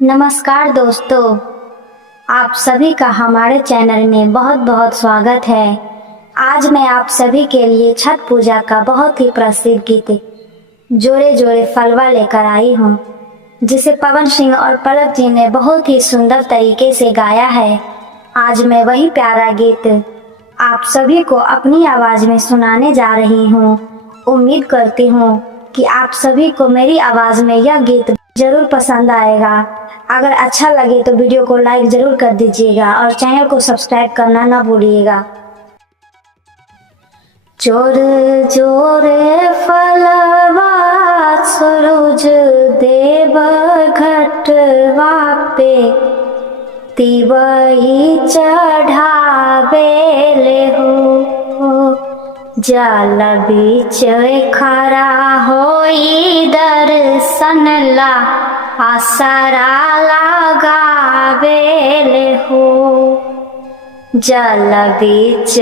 नमस्कार दोस्तों, आप सभी का हमारे चैनल में बहुत बहुत स्वागत है। आज मैं आप सभी के लिए छठ पूजा का बहुत ही प्रसिद्ध गीत जोरे जोरे फलवा लेकर आई हूँ, जिसे पवन सिंह और पलक जी ने बहुत ही सुंदर तरीके से गाया है। आज मैं वही प्यारा गीत आप सभी को अपनी आवाज में सुनाने जा रही हूँ। उम्मीद करती हूँ कि आप सभी को मेरी आवाज में यह गीत जरूर पसंद आएगा। अगर अच्छा लगे तो वीडियो को लाइक जरूर कर दीजिएगा और चैनल को सब्सक्राइब करना ना भूलिएगा। जोर जोर फलवा सूरज देव घटवा पे तिवई चढ़ावेले हो। जल बीच खड़ा होई दर्शन ला आसरा लगावेले हो। जल बीच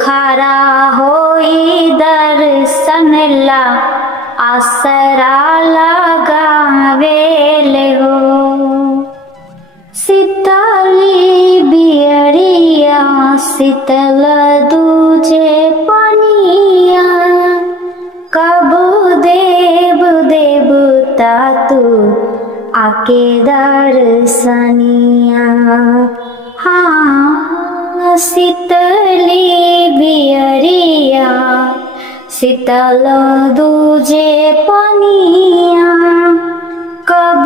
खड़ा होई दर्शन ला आसरा लगावेले हो। शीतली बियरिया शीतल दूजे पनिया कब देव देवता तू आके दर्शनिया। हाँ, शीतली बियरिया शीतल दूजे पनिया कब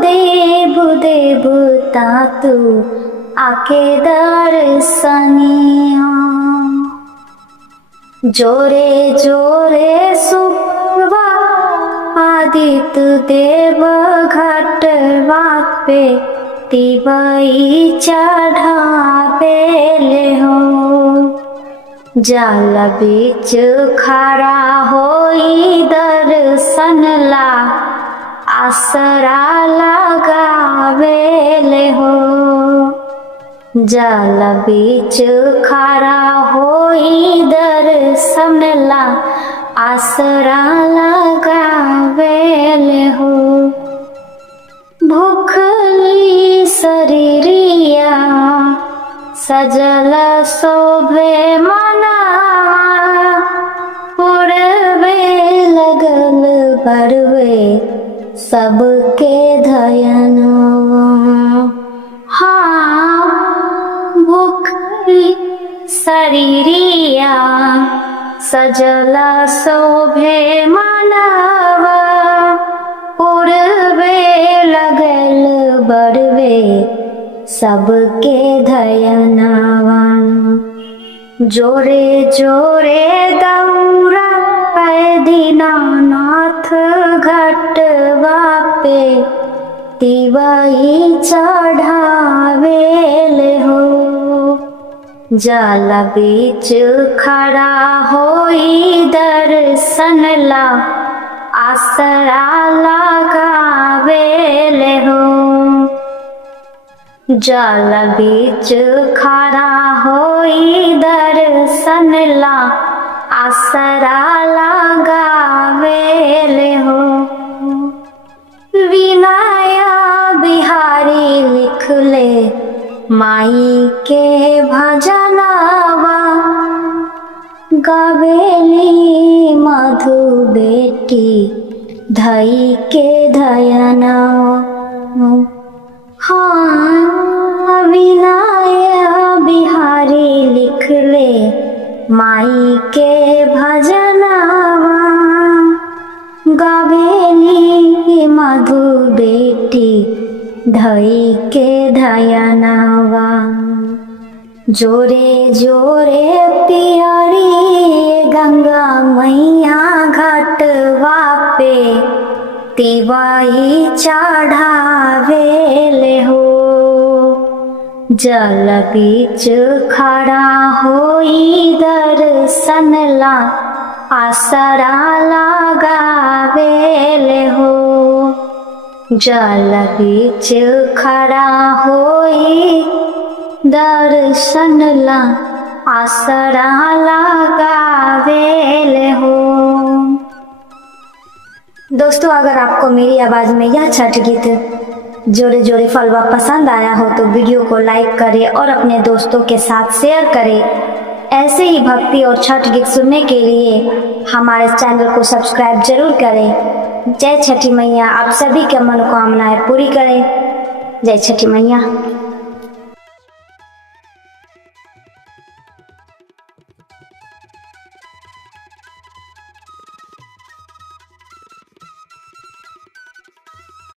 देव देवता तू आके दर्शनिया। जोरे जोरे सुबह आदित्य देव घटवा पे तिवई चढ़ावेले हो। जल बीच खड़ा होई दर्शन ला आसरा लगावेले हो। जल बीच खड़ा होई दर्शन ला आसरा लगावेले हो। भूखली शरीरिया सजल शोभे मना पूरबे लगल बरवे सबके धयनवा। हाँ, भूखली शरीरिया सजल शोभे मनवा पूरबे लगल बरवे सबके धयनवा। जोरे जोरे दौरा दीनानाथ घटवा पे तिवई चढ़ावेले हो। जल बीच खड़ा होई दर्शन ला आसरा लगावेले हो। जल बीच खड़ा होई दर्शन ला आसरा लगावेले हो। विनया बिहारी लिख ले माई के भजनवा गावेली मधु बेटी धई के धयनवा। हाँ, विनया बिहारी लिख ले माई के भजनवा गावेली मधु बेटी धई के धयनवा। जोरे जोरे पियरी गंगा मैया घटवा पे तिवई चढ़ावेले हो। जल बीच खड़ा होई दर्शन ला आसरा लगावेले हो। जल बीच खड़ा होई दर्शन ला आसरा लगावेले हो। दोस्तों, अगर आपको मेरी आवाज में यह छठ गीत जोड़े जोड़े फलवा पसंद आया हो तो वीडियो को लाइक करें और अपने दोस्तों के साथ शेयर करें। ऐसे ही भक्ति और छठ गीत सुनने के लिए हमारे चैनल को सब्सक्राइब जरूर करें। जय छठी मैया आप सभी के मनोकामनाएं पूरी करें। जय छठी मैया।